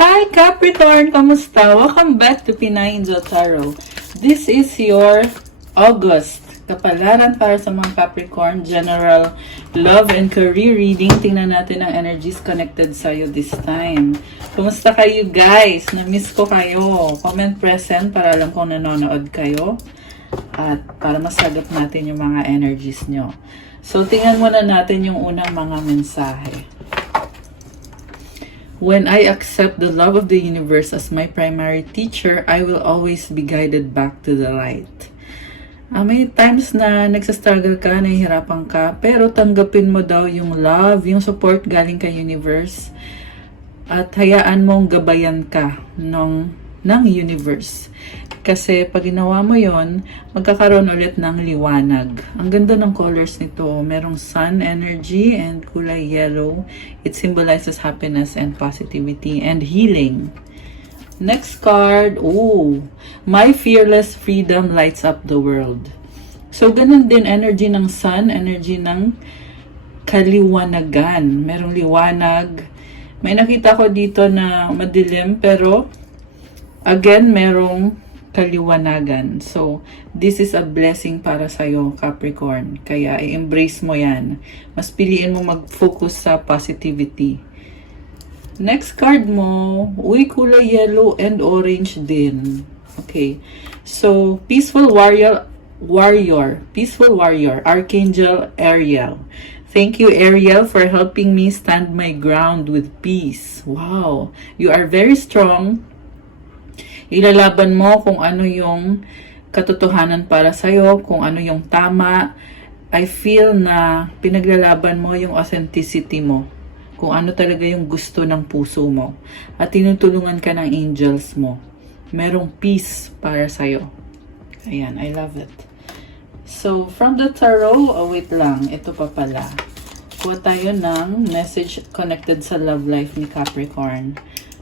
Hi Capricorn! Kamusta? Welcome back to Pinay Angel Tarot. This is your August kapalaran para sa mga Capricorn general love and career reading. Tingnan natin ang energies connected sa'yo this time. Kumusta kayo guys? Na-miss ko kayo. Comment present para alam kong nanonood kayo at para masagap natin yung mga energies nyo. So tingnan muna natin yung unang mga mensahe. When I accept the love of the universe as my primary teacher, I will always be guided back to the light. May times na nagsastruggle ka, nahihirapan ka, pero tanggapin mo daw yung love, yung support galing kay universe, at hayaan mong gabayan ka ng universe. Kasi pag ginawa mo yon, magkakaroon ulit ng liwanag. Ang ganda ng colors nito. Merong sun energy and kulay yellow. It symbolizes happiness and positivity and healing. Next card. Oh, my fearless freedom lights up the world. So, ganun din energy ng sun, energy ng kaliwanagan. Merong liwanag. May nakita ko dito na madilim, pero again, merong kaliwanagan. So, this is a blessing para sa'yo, Capricorn. Kaya, i-embrace mo yan. Mas piliin mo mag-focus sa positivity. Next card mo, uy, kulay yellow and orange din. Okay. So, peaceful warrior, Archangel Ariel. Thank you, Ariel, for helping me stand my ground with peace. Wow. You are very strong. Ilalaban mo kung ano yung katotohanan para sa'yo, kung ano yung tama. I feel na pinaglalaban mo yung authenticity mo, kung ano talaga yung gusto ng puso mo. At tinutulungan ka ng angels mo. Merong peace para sa'yo. Ayan, I love it. So, from the tarot, wait lang, ito pa pala. Kuha tayo ng message connected sa love life ni Capricorn.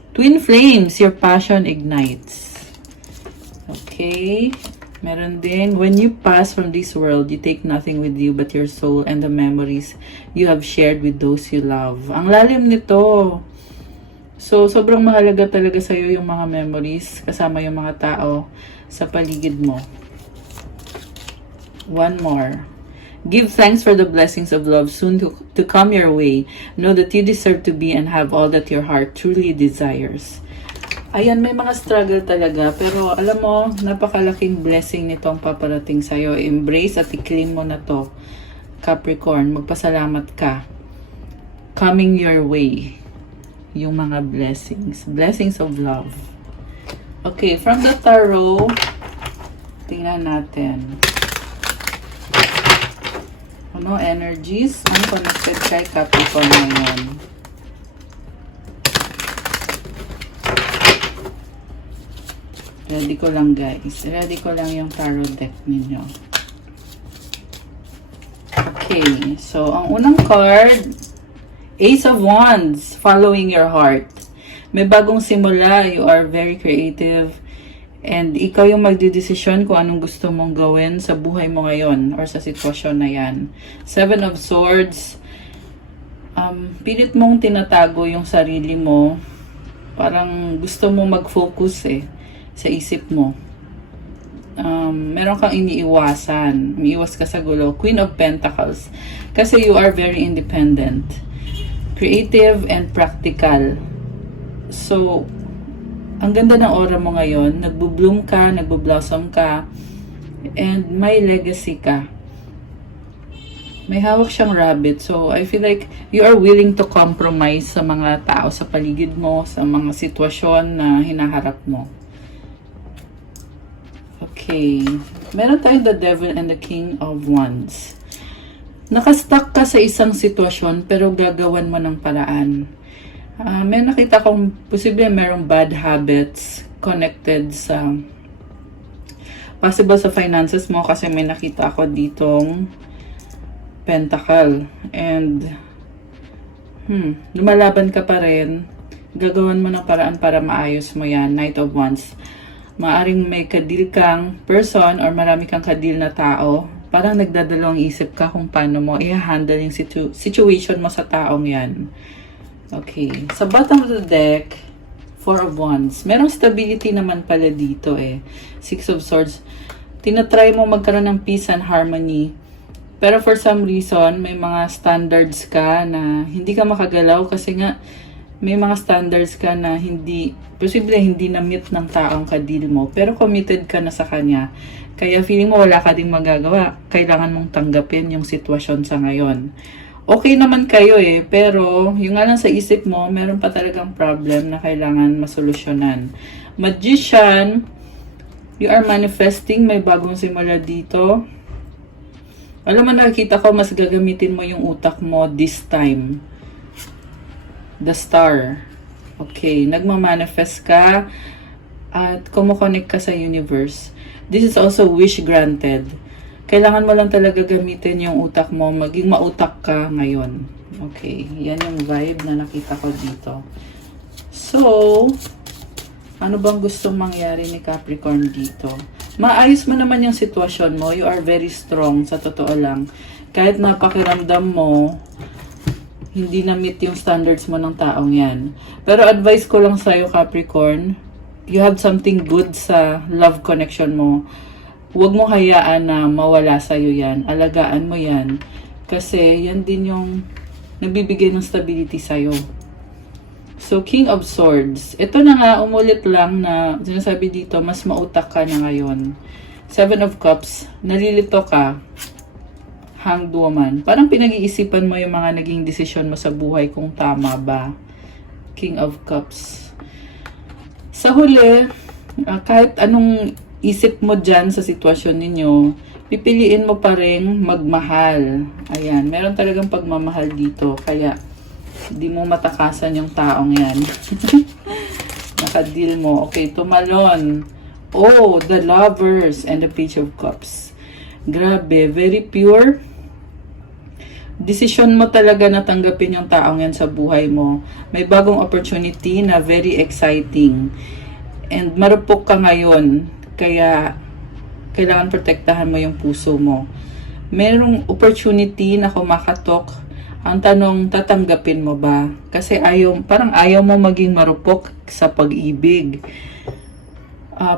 Twin flames, your passion ignites. Okay. Meron din, when you pass from this world, you take nothing with you but your soul and the memories you have shared with those you love. Ang lalim nito. So, sobrang mahalaga talaga sa'yo yung mga memories kasama yung mga tao sa paligid mo. One more. Give thanks for the blessings of love soon to come your way. Know that you deserve to be and have all that your heart truly desires. Ayan, may mga struggle talaga. Pero alam mo, napakalaking blessing nitong paparating sa'yo. Embrace at i-claim mo na to, Capricorn. Magpasalamat ka. Coming your way. Yung mga blessings. Blessings of love. Okay, from the tarot, tingnan natin. Ano energies ang connected kay Capricorn ngayon? Ready ko lang guys. Ready ko lang yung tarot deck ninyo. Okay. So, ang unang card, Ace of Wands, following your heart. May bagong simula. You are very creative. And ikaw yung magdidesisyon kung anong gusto mong gawin sa buhay mo ngayon or sa sitwasyon na yan. Seven of Swords. Pilit mong tinatago yung sarili mo. Parang gusto mo mag-focus sa isip mo. Meron kang iniiwasan. Umiiwas ka sa gulo. Queen of Pentacles. Kasi you are very independent. Creative and practical. So, ang ganda ng aura mo ngayon, nagbo-bloom ka, nagbo-blossom ka, and may legacy ka. May hawak siyang rabbit. So, I feel like you are willing to compromise sa mga tao sa paligid mo, sa mga sitwasyon na hinaharap mo. Okay. Meron tayong the Devil and the King of Wands. Nakastuck ka sa isang sitwasyon, pero gagawan mo ng paraan. May nakita kong posible merong bad habits connected sa possible sa finances mo kasi may nakita ako ditong pentacle and lumalaban ka pa rin, gagawan mo ng paraan para maayos mo yan. Knight of Wands, maaring may kadil kang person or marami kang kadil na tao, parang nagdadalawang isip ka kung paano mo i-handle yung situation mo sa taong yan. Okay. Sa bottom of the deck, Four of Wands. Merong stability naman pala dito eh. Six of Swords. Tinatry mo magkaroon ng peace and harmony. Pero for some reason, may mga standards ka na hindi ka makagalaw kasi nga may mga standards ka na posible hindi na-meet ng taong ka-deal mo. Pero committed ka na sa kanya. Kaya feeling mo wala ka ding magagawa. Kailangan mong tanggapin yung sitwasyon sa ngayon. Okay naman kayo eh, pero yung nga lang sa isip mo, meron pa talagang problem na kailangan masolusyonan. Magician, you are manifesting, may bagong simula dito. Alam mo, nakikita ko, mas gagamitin mo yung utak mo this time. The Star. Okay, nagmamanifest ka at kumukonek ka sa universe. This is also wish granted. Kailangan mo lang talaga gamitin yung utak mo, maging mautak ka ngayon. Okay, yan yung vibe na nakita ko dito. So, ano bang gustong mangyari ni Capricorn dito? Maayos mo naman yung sitwasyon mo. You are very strong, sa totoo lang. Kahit napakiramdam mo, hindi na-meet yung standards mo ng taong yan. Pero advice ko lang sa'yo, Capricorn, you have something good sa love connection mo. Huwag mo hayaan na mawala sa'yo yan. Alagaan mo yan. Kasi yan din yung nagbibigay ng stability sa'yo. So, King of Swords. Ito na nga, umulit lang na sinasabi dito, mas mautak ka na ngayon. Seven of Cups. Nalilito ka. Hanged Woman. Parang pinag-iisipan mo yung mga naging desisyon mo sa buhay kung tama ba. King of Cups. Sa huli, kahit anong isip mo dyan sa sitwasyon ninyo, pipiliin mo pa rin magmahal. Ayan, meron talagang pagmamahal dito. Kaya, hindi mo matakasan yung taong yan. Nakadeal mo. Okay, tumalon. Oh, the Lovers and the Page of Cups. Grabe, very pure. Desisyon mo talaga na tanggapin yung taong yan sa buhay mo. May bagong opportunity na very exciting. And marupok ka ngayon. Kaya, kailangan protektahan mo yung puso mo. Merong opportunity na kumakatok. Ang tanong, tatanggapin mo ba? Kasi parang ayaw mo maging marupok sa pag-ibig.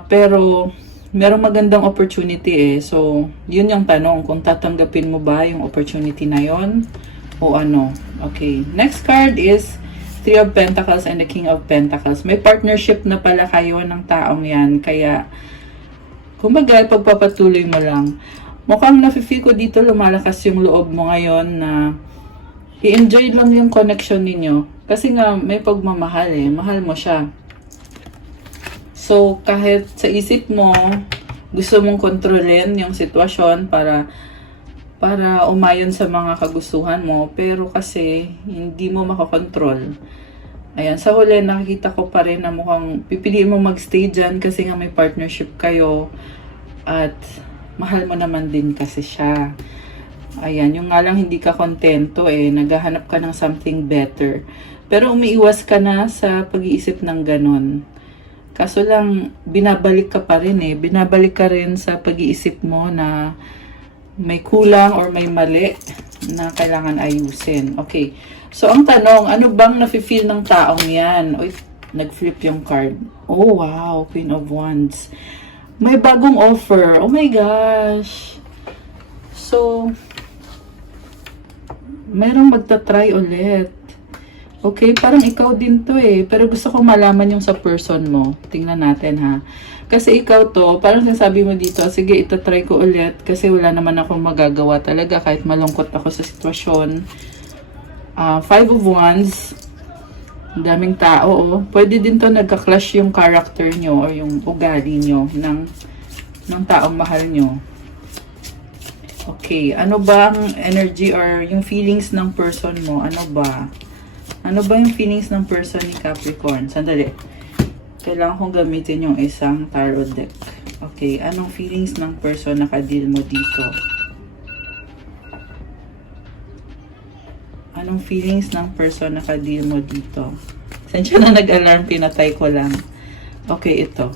Pero, merong magandang opportunity eh. So, yun yung tanong, kung tatanggapin mo ba yung opportunity na yon o ano. Okay. Next card is Three of Pentacles and the King of Pentacles. May partnership na pala kayo ng taong yan. Kaya, kumbaga, pagpapatuloy mo lang. Mukhang nafe-feel ko dito, lumalakas yung loob mo ngayon na i-enjoy lang yung connection ninyo. Kasi nga, may pagmamahal eh. Mahal mo siya. So, kahit sa isip mo, gusto mong kontrolin yung sitwasyon para umayon sa mga kagustuhan mo. Pero kasi, hindi mo makakontrol. Ayan, sa huli, nakikita ko pa rin na mukhang pipiliin mo magstay dyan kasi nga may partnership kayo at mahal mo naman din kasi siya. Ayan, yung nga lang hindi ka kontento eh, naghahanap ka ng something better. Pero umiiwas ka na sa pag-iisip ng ganon. Kaso lang, binabalik ka pa rin eh. Binabalik ka rin sa pag-iisip mo na may kulang or may mali na kailangan ayusin. Okay. So, ang tanong, ano bang nafe-feel ng taong yan? Uy, nag-flip yung card. Oh, wow. Queen of Wands. May bagong offer. Oh my gosh. So, merong magta-try ulit. Okay, parang ikaw din to eh. Pero gusto ko malaman yung sa person mo. Tingnan natin ha. Kasi ikaw to, parang sinasabi mo dito, sige, itatry ko ulit. Kasi wala naman akong magagawa talaga kahit malungkot ako sa sitwasyon. Five of Wands. Ang daming tao. Oh. Pwede din to nagka-clash yung character nyo or yung ugali nyo ng taong mahal nyo. Okay, ano ba ang energy or yung feelings ng person mo? Ano ba? Ano ba yung feelings ng person ni Capricorn? Sandali. Kailangan kong gamitin yung isang tarot deck. Okay, anong feelings ng person na ka-deal mo dito? Anong feelings ng person na ka-deal mo dito? Sensya na nag-alarm, pinatay ko lang. Okay, ito.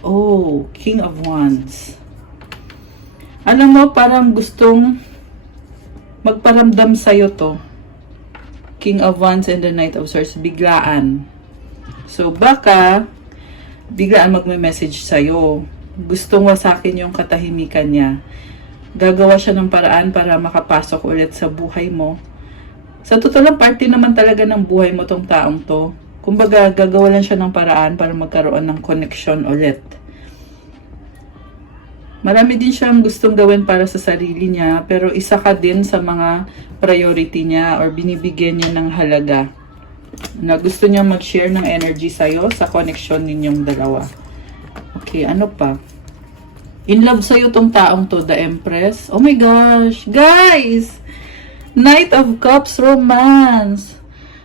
Oh, King of Wands. Alam mo, parang gustong magparamdam sa'yo to. King of Wands and the Knight of Swords. Biglaan. So, baka, biglaan magme-message sa'yo. Gustong wasakin yung katahimikan niya. Gagawa siya ng paraan para makapasok ulit sa buhay mo. Sa totoo lang, parte naman talaga ng buhay mo tong taong to. Kumbaga, gagawa lang siya ng paraan para magkaroon ng connection ulit. Marami din siyang gustong gawin para sa sarili niya, pero isa ka din sa mga priority niya or binibigyan niya ng halaga. Na gusto niya mag-share ng energy sa'yo sa connection ninyong dalawa. Okay, ano pa? In love sa'yo tong taong to, the Empress. Oh my gosh! Guys! Knight of Cups romance.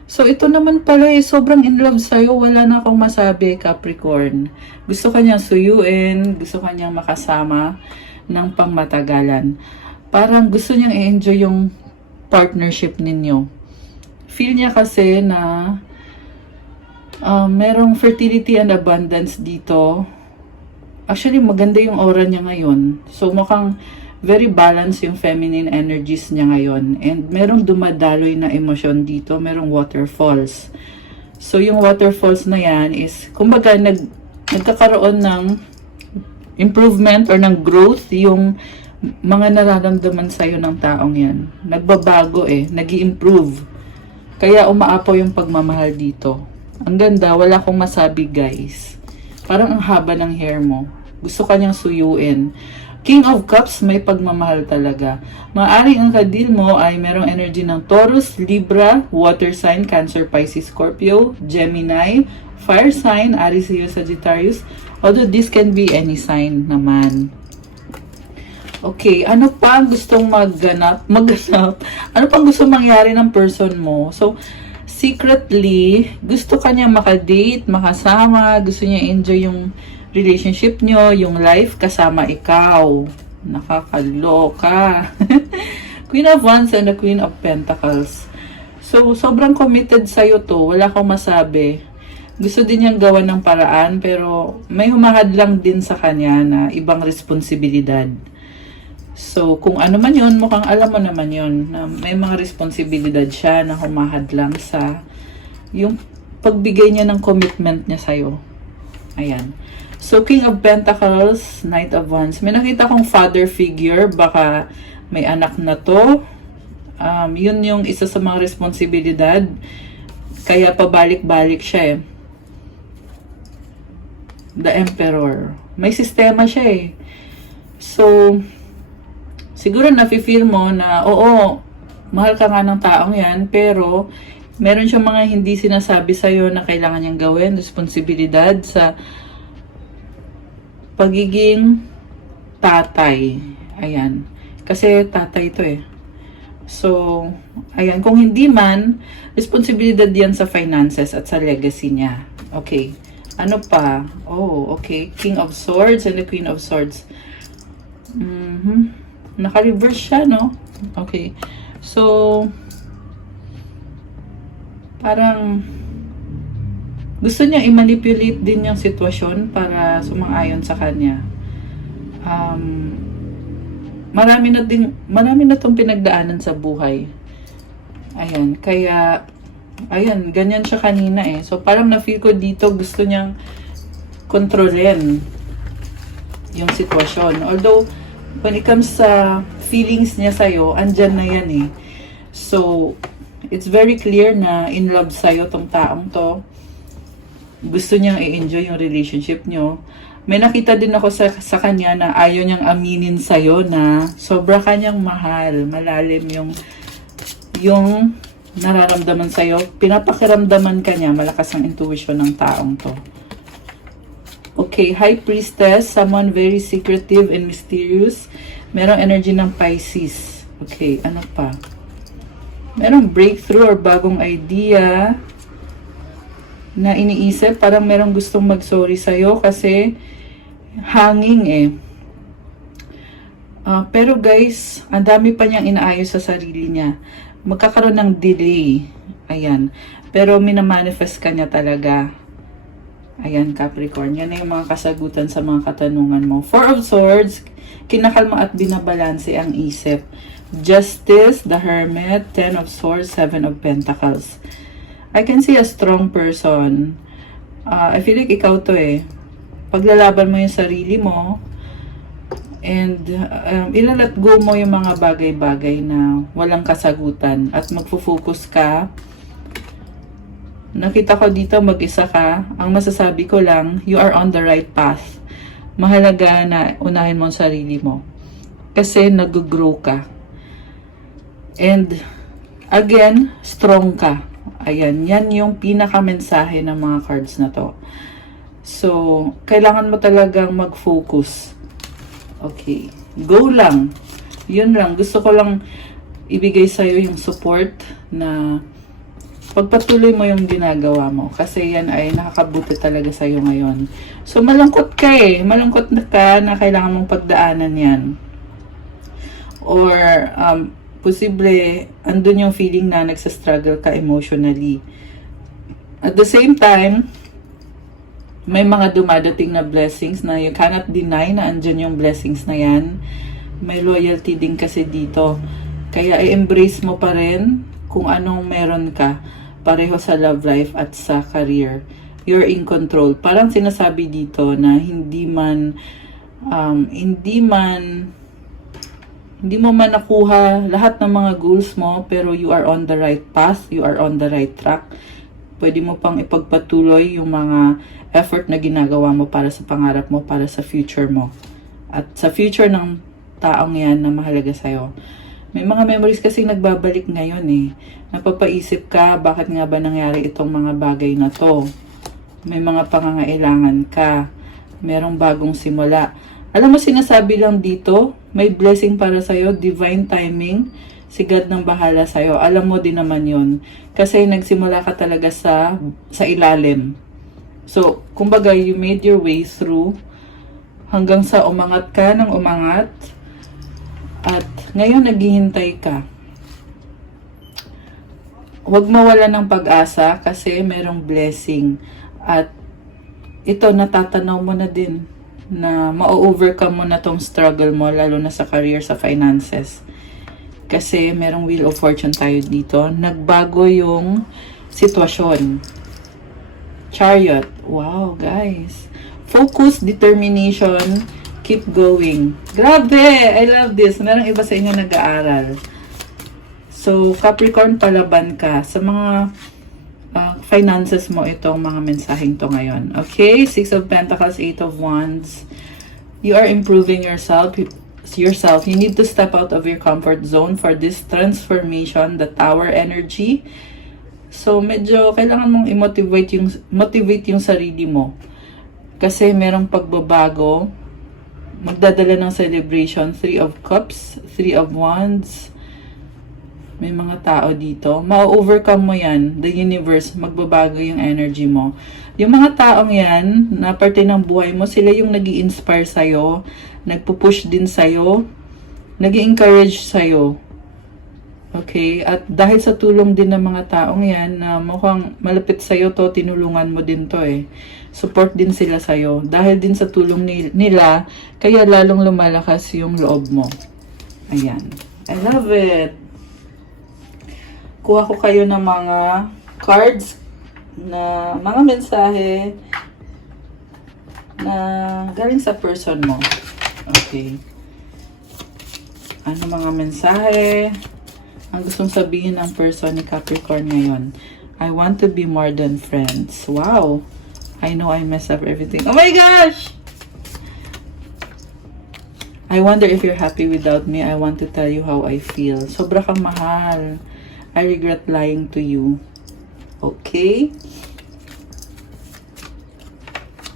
So, ito naman pala sobrang in love sa'yo. Wala na akong masabi, Capricorn. Gusto kanyang suyuin, gusto kanyang makasama ng pangmatagalan. Parang gusto niyang i-enjoy yung partnership ninyo. Feel niya kasi na merong fertility and abundance dito. Actually, maganda yung aura niya ngayon. So, mukhang very balanced yung feminine energies niya ngayon. And merong dumadaloy na emosyon dito. Merong waterfalls. So, yung waterfalls na yan is, kumbaga, nagkakaroon ng improvement or ng growth yung mga nararamdaman sa'yo ng taong yan. Nagbabago nag-i-improve. Kaya umaapaw yung pagmamahal dito. Ang ganda, wala akong masabi guys. Parang ang haba ng hair mo. Gusto kanyang suyuin. King of Cups, may pagmamahal talaga. Maaaring ang kadil mo ay merong energy ng Taurus, Libra, Water sign, Cancer, Pisces, Scorpio, Gemini, Fire sign, Aries, Leo, Sagittarius. Although this can be any sign naman. Okay, ano pa ang gustong maganap? Ano pang gustong mangyari ng person mo? So, secretly, gusto kanya makadate, makasama, gusto niya enjoy yung relationship nyo, yung life kasama ikaw. Nakakaloka. Queen of Wands and the Queen of Pentacles. So, sobrang committed sa'yo to. Wala akong masabi. Gusto din niyang gawa ng paraan, pero may humahad lang din sa kanya na ibang responsibilidad. So, kung ano man yun, mukhang alam mo naman yun, na may mga responsibilidad siya na humahad lang sa yung pagbigay niya ng commitment niya sa'yo. Ayan. So, King of Pentacles, Knight of Wands. May nakita kong father figure. Baka may anak na to. Yun yung isa sa mga responsibilidad. Kaya pabalik-balik siya The Emperor. May sistema siya So, siguro nafe-feel mo na, oo, mahal ka nga ng taong yan, pero meron siyang mga hindi sinasabi sa'yo na kailangan niyang gawin. Responsibilidad sa pagiging tatay. Ayan. Kasi tatay ito So, ayan. Kung hindi man, responsibilidad yan sa finances at sa legacy niya. Okay. Ano pa? Oh, okay. King of Swords and the Queen of Swords. Naka-reverse siya, no? Okay. So, parang gusto niya i-manipulate din yung sitwasyon para sumang-ayon sa kanya. Marami na tong pinagdaanan sa buhay. Ayan, kaya ayan, ganyan siya kanina So parang na-feel ko dito gusto niyang kontrolin yung sitwasyon. Although when it comes sa feelings niya sa'yo, andyan na yan So it's very clear na in love sa'yo tong taong to. Gusto niyang i-enjoy yung relationship nyo. May nakita din ako sa kanya na ayaw niyang aminin sa'yo na sobra kanyang mahal. Malalim yung nararamdaman sa'yo. Pinapakiramdaman ka niya. Malakas ang intuition ng taong to. Okay, High Priestess. Someone very secretive and mysterious. Merong energy ng Pisces. Okay, ano pa? Merong breakthrough or bagong idea na iniisip, parang merong gustong mag-sorry sa'yo kasi hanging pero guys, ang dami pa niyang inaayos sa sarili niya. Magkakaroon ng delay. Ayan. Pero minamanifest ka niya talaga. Ayan, Capricorn. Yan na yung mga kasagutan sa mga katanungan mo. Four of Swords, kinakalma at binabalanse ang isip. Justice, the Hermit, Ten of Swords, Seven of Pentacles. I can see a strong person. I feel like ikaw to eh. Paglalaban mo yung sarili mo, and ilalat go mo yung mga bagay-bagay na walang kasagutan at magfo-focus ka. Nakita ko dito mag-isa ka. Ang masasabi ko lang, you are on the right path. Mahalaga na unahin mo ang sarili mo. Kasi nag-grow ka. And again, strong ka. Ayan, yan yung pinaka-mensahe ng mga cards na to. So, kailangan mo talagang mag-focus. Okay. Go lang. Yun lang. Gusto ko lang ibigay sa'yo yung support na pagpatuloy mo yung ginagawa mo. Kasi yan ay nakakabuti talaga sa'yo ngayon. So, malungkot ka eh. Malungkot na ka na kailangan mong pagdaanan yan. Or, posible, andun yung feeling na nagsastruggle ka emotionally. At the same time, may mga dumadating na blessings na you cannot deny na andyan yung blessings na yan. May loyalty din kasi dito. Kaya i-embrace mo pa rin kung anong meron ka pareho sa love life at sa career. You're in control. Parang sinasabi dito na hindi mo man nakuha lahat ng mga goals mo, pero you are on the right path, you are on the right track. Pwede mo pang ipagpatuloy yung mga effort na ginagawa mo para sa pangarap mo, para sa future mo. At sa future ng taong yan na mahalaga sa'yo. May mga memories kasi nagbabalik ngayon eh. Napapaisip ka, bakit nga ba nangyari itong mga bagay na to? May mga pangangailangan ka. Merong bagong simula. Alam mo, sinasabi lang dito, may blessing para sa'yo, divine timing, si God nang bahala sa'yo. Alam mo din naman yun. Kasi nagsimula ka talaga sa ilalim. So, kumbaga, you made your way through hanggang sa umangat ka ng umangat. At ngayon, naghihintay ka. Huwag mawala ng pag-asa kasi merong blessing. At ito, natatanaw mo na din na ma-overcome mo na tong struggle mo, lalo na sa career, sa finances. Kasi merong wheel of fortune tayo dito. Nagbago yung sitwasyon. Chariot. Wow, guys. Focus, determination, keep going. Grabe! I love this. Merong iba sa inyo nag-aaral. So, Capricorn, palaban ka. Sa mga finances mo itong mga mensaheng to ngayon. Okay? Six of Pentacles, Eight of Wands. You are improving yourself. You need to step out of your comfort zone for this transformation, the Tower energy. So, medyo kailangan mong motivate yung sarili mo. Kasi merong pagbabago. Magdadala ng celebration. Three of Cups, Three of Wands. May mga tao dito. Ma-overcome mo yan. The universe, magbabago yung energy mo. Yung mga taong yan, na parte ng buhay mo, sila yung nag-i-inspire sa'yo, nagpo-push din sa'yo, nag-i-encourage sa'yo. Okay? At dahil sa tulong din ng mga taong yan, na mukhang malapit sa'yo to, tinulungan mo din to eh. Support din sila sa'yo. Dahil din sa tulong nila, kaya lalong lumalakas yung loob mo. Ayan. I love it. Kuha ko kayo ng mga cards na mga mensahe na galing sa person mo. Okay. Ano mga mensahe ang gustong sabihin ng person ni Capricorn ngayon? I want to be more than friends. Wow. I know I mess up everything. Oh my gosh! I wonder if you're happy without me. I want to tell you how I feel. Sobra kang mahal. I regret lying to you. Okay?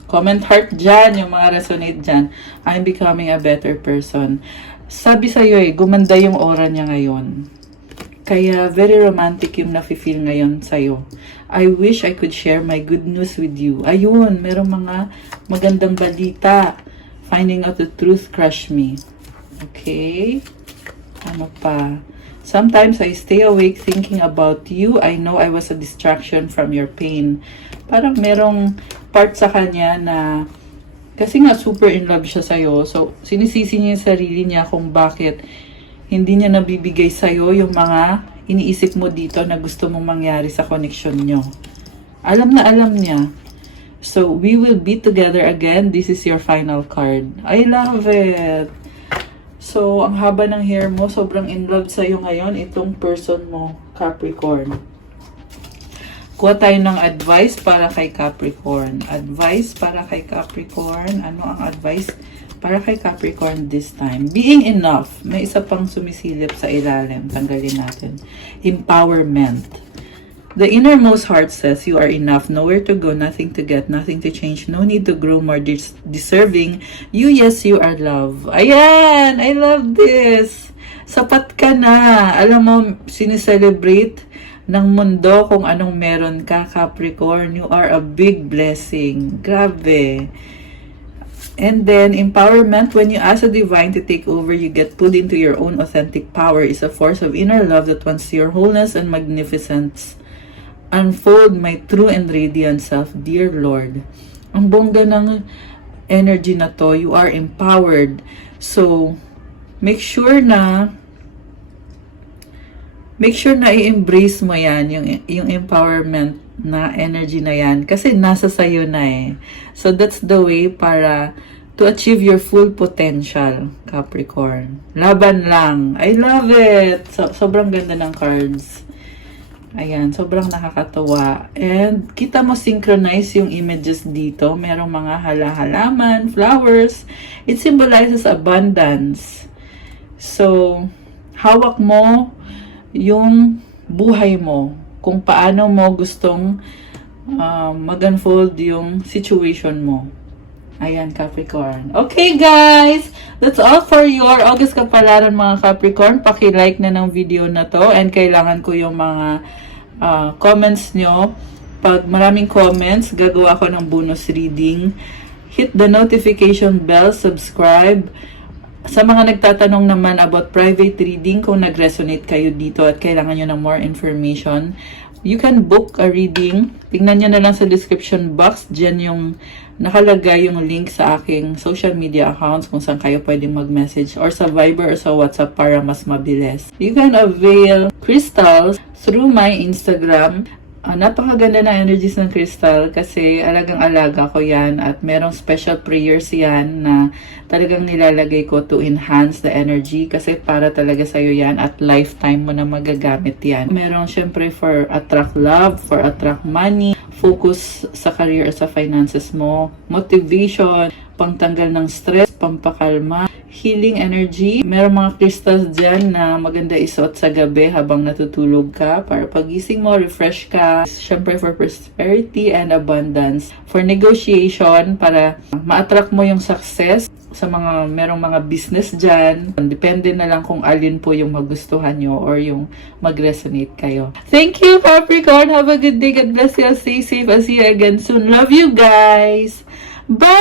Comment heart dyan, yung mga resonate dyan. I'm becoming a better person. Sabi sa'yo gumanda yung aura niya ngayon. Kaya very romantic yung nafe-feel ngayon sa'yo. I wish I could share my good news with you. Ayun, merong mga magandang balita. Finding out the truth crush me. Okay? Ano pa? Sometimes I stay awake thinking about you. I know I was a distraction from your pain. Parang merong part sa kanya na kasi nga super in love siya sa'yo. So, sinisisi niya yung sarili niya kung bakit hindi niya nabibigay sa'yo yung mga iniisip mo dito na gusto mong mangyari sa connection nyo. Alam na alam niya. So, we will be together again. This is your final card. I love it. So, ang haba ng hair mo, sobrang in love sa'yo ngayon, itong person mo, Capricorn. Kuha tayo ng advice para kay Capricorn. Advice para kay Capricorn. Ano ang advice para kay Capricorn this time? Being enough. May isa pang sumisilip sa ilalim. Tanggalin natin. Empowerment. The innermost heart says you are enough. Nowhere to go, nothing to get, nothing to change. No need to grow more deserving. You, yes, you are love. Ayan! I love this! Sapat ka na. Alam mo, sineselebrate ng mundo kung anong meron ka, Capricorn. You are a big blessing. Grabe. And then, empowerment, when you ask the divine to take over, you get pulled into your own authentic power. Is a force of inner love that wants your wholeness and magnificence. Unfold my true and radiant self, dear Lord. Ang bongga ng energy na to, you are empowered. So, make sure na i-embrace mo yan, yung empowerment na energy na yan. Kasi nasa sayo na eh. So, that's the way para to achieve your full potential, Capricorn. Laban lang. I love it! Sobrang ganda ng cards. Ayan, sobrang nakakatawa. And kita mo synchronize yung images dito. Merong mga halaman, flowers. It symbolizes abundance. So, hawak mo yung buhay mo. Kung paano mo gustong mag-unfold yung situation mo. Ayan, Capricorn. Okay, guys! That's all for your August Kapalaran, mga Capricorn. Paki-like na ng video na to. And kailangan ko yung mga comments nyo. Pag maraming comments, gagawa ko ng bonus reading. Hit the notification bell, subscribe. Sa mga nagtatanong naman about private reading, kung nag-resonate kayo dito at kailangan nyo ng more information, you can book a reading. Tingnan nyo na lang sa description box. Diyan yung nakalagay yung link sa aking social media accounts kung saan kayo pwedeng mag-message or sa Viber or sa WhatsApp para mas mabilis. You can avail crystals through my Instagram. Napakaganda na energies ng crystal kasi alagang-alaga ko yan at merong special prayers yan na talagang nilalagay ko to enhance the energy kasi para talaga sa'yo yan at lifetime mo na magagamit yan. Merong syempre for attract love, for attract money, focus sa career at sa finances mo, motivation, pangtanggal ng stress, pampakalma, healing energy. Merong mga crystals dyan na maganda isuot sa gabi habang natutulog ka para pagising mo, refresh ka. Siyempre for prosperity and abundance. For negotiation, para ma-attract mo yung success sa merong mga business dyan. Depende na lang kung alin po yung magustuhan nyo or yung mag-resonate kayo. Thank you, Capricorn! Have a good day. God bless you. Stay safe. I'll see you again soon. Love you guys! Bye!